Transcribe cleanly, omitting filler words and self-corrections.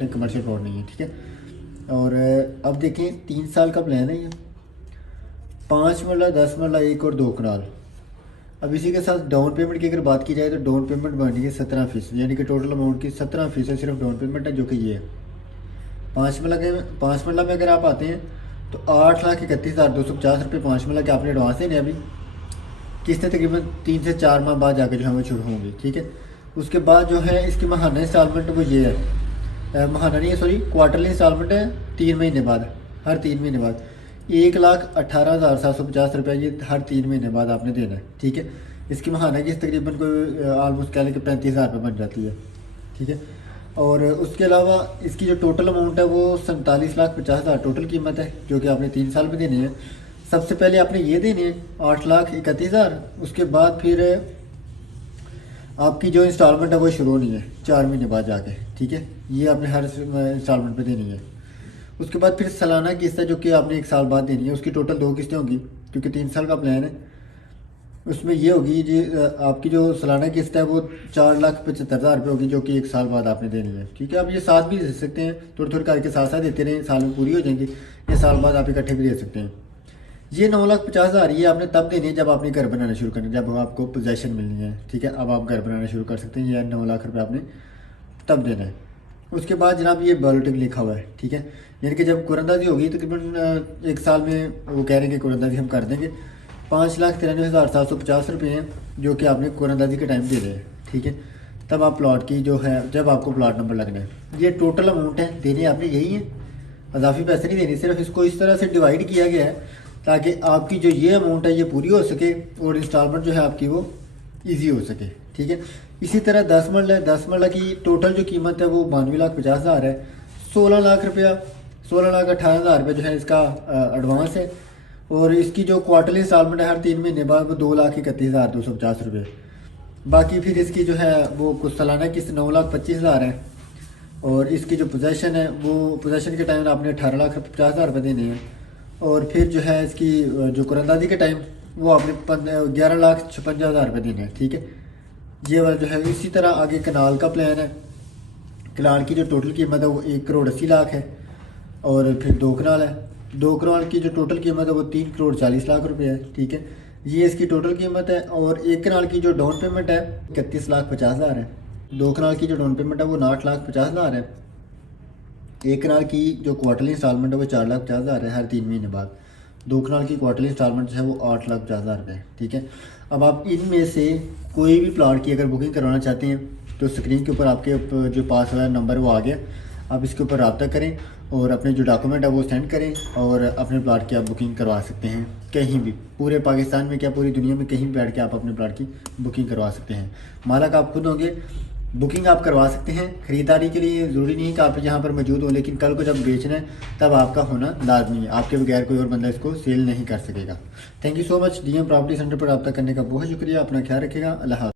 Commercial plot नहीं है, ठीक है। और अब देखें 3 साल का प्लान है ये, 5 मरला, 10 मरला, 1 और 2 कनाल। अब इसी के साथ डाउन पेमेंट की अगर बात की जाए तो डाउन पेमेंट बननी है 17%, यानी कि टोटल अमाउंट की 17% सिर्फ डाउन पेमेंट है, जो कि ये है 5 मरला में अगर आप आते हैं तो 8,31,250 रुपये 5 मरला के आपने एडवांस देने अभी। किस्तें तकरीबन 3 से 4 माह बाद जाकर जो हमें शुरू होंगी, ठीक है। उसके बाद जो है इसकी महाना इंस्टॉलमेंट वो ये है, महाना नहीं है सॉरी, क्वार्टरली इंस्टॉलमेंट है 3 महीने बाद, हर 3 महीने बाद 1,18,750 रुपये ये हर 3 महीने बाद आपने देना है, ठीक है। इसकी महाना की तकरीबन कोई ऑलमोस्ट कह लें कि 35,000 रुपये बन जाती है, ठीक है। और उसके अलावा इसकी जो टोटल अमाउंट है वो 47,50,000 टोटल कीमत है, जो कि आपने 3 साल में देनी है। सबसे पहले आपने ये देनी है 8,31,000, उसके बाद फिर आपकी जो इंस्टॉलमेंट है वो शुरू होनी है 4 महीने बाद जाके, ठीक है। ये आपने हर इंस्टॉलमेंट पे देनी है। उसके बाद फिर सालाना किस्त है जो कि आपने 1 साल बाद देनी है, उसकी टोटल 2 किस्तें होंगी क्योंकि 3 साल का प्लान है। उसमें ये होगी जी, आपकी जो सालाना किस्त है वो 4,75,000 रुपये होगी, जो कि 1 साल बाद आपने देनी है, ठीक है। आप ये साथ भी दे सकते हैं, थोड़ी थोड़ी करके साथ साथ देते रहें, साल में पूरी हो जाएंगी, ये साल बाद आप इकट्ठे भी दे सकते हैं। ये 9,50,000 ये आपने तब देनी है जब आपने घर बनाना शुरू करना है, जब आपको पोजेसन मिलनी है, ठीक है। अब आप घर बनाना शुरू कर सकते हैं, ये 9 लाख रुपये आपने तब देना है। उसके बाद जनाब ये बॉलोटिंग लिखा हुआ है, ठीक है, यानी कि जब कुरंदाजी होगी तकरीबन 1 साल में वो कह रहे हैं कि कुरंदाजी हम कर देंगे। 5,93,750 रुपये हैं जो कि आपने कुरंदाजी के टाइम दे रहे हैं, ठीक है। तब आप प्लॉट की जो है, जब आपको प्लॉट नंबर लगना है, ये टोटल अमाउंट है, देने आपने यही है, अजाफी पैसे नहीं देने। सिर्फ इसको इस तरह से डिवाइड किया गया है ताकि आपकी जो ये अमाउंट है ये पूरी हो सके और इंस्टॉलमेंट जो है आपकी वो ईजी हो सके, ठीक है। इसी तरह 10 मरला है, 10 मरला की टोटल जो कीमत है वो 92,50,000 है। 16 लाख रुपया, 16,18,000 रुपये जो है इसका एडवांस है। और इसकी जो क्वार्टरली इंस्टॉलमेंट है हर 3 महीने बाद वो 2,31,250 रुपये। बाकी फिर इसकी जो है वो कुछ सालाना किस्त 9,25,000 है। और इसकी जो पोजेसन है वो पोजेसन के टाइम आपने 18,50,000 रुपये देने हैं। और फिर जो है इसकी जो कुरंदाजी के टाइम वो आपने 11,56,000 रुपये देने हैं, ठीक है। ये वाला जो है, इसी तरह आगे कनाल का प्लान है। कनाल की जो टोटल कीमत है वो 1,80,00,000 है। और फिर 2 कनाल है, 2 कनाल की जो टोटल कीमत है वो 3,40,00,000 रुपये है, ठीक है। ये इसकी टोटल कीमत है। और 1 कनाल की जो डाउन पेमेंट है 31,50,000 है। 2 कनाल की जो डाउन पेमेंट है वो 8,50,000 है। 1 कनाल की जो क्वार्टरली इंस्टॉलमेंट है वो 4,50,000 है हर 3 महीने बाद। 2 कनाल की क्वार्टरली इंस्टॉलमेंट जो है वो 8,50,000 रुपये है, ठीक है। अब आप इनमें से कोई भी प्लॉट की अगर बुकिंग करवाना चाहते हैं तो स्क्रीन के ऊपर आपके जो पास वाला नंबर वो आ गया, आप इसके ऊपर रब्ता करें और अपने जो डॉक्यूमेंट है वो सेंड करें और अपने प्लॉट की आप बुकिंग करवा सकते हैं कहीं भी, पूरे पाकिस्तान में क्या पूरी दुनिया में कहीं भी बैठ के आप अपने प्लॉट की बुकिंग करवा सकते हैं। मालक आप खुद होंगे, बुकिंग आप करवा सकते हैं। ख़रीदारी के लिए ज़रूरी नहीं कि आप यहाँ पर मौजूद हो, लेकिन कल को जब बेचना है तब आपका होना लाजमी है, आपके बगैर कोई और बंदा इसको सेल नहीं कर सकेगा। Thank you so much. DM property centre पर रब्ता करने का बहुत शुक्रिया। अपना ख्याल रखिएगा। अल्लाह हाफ़िज़।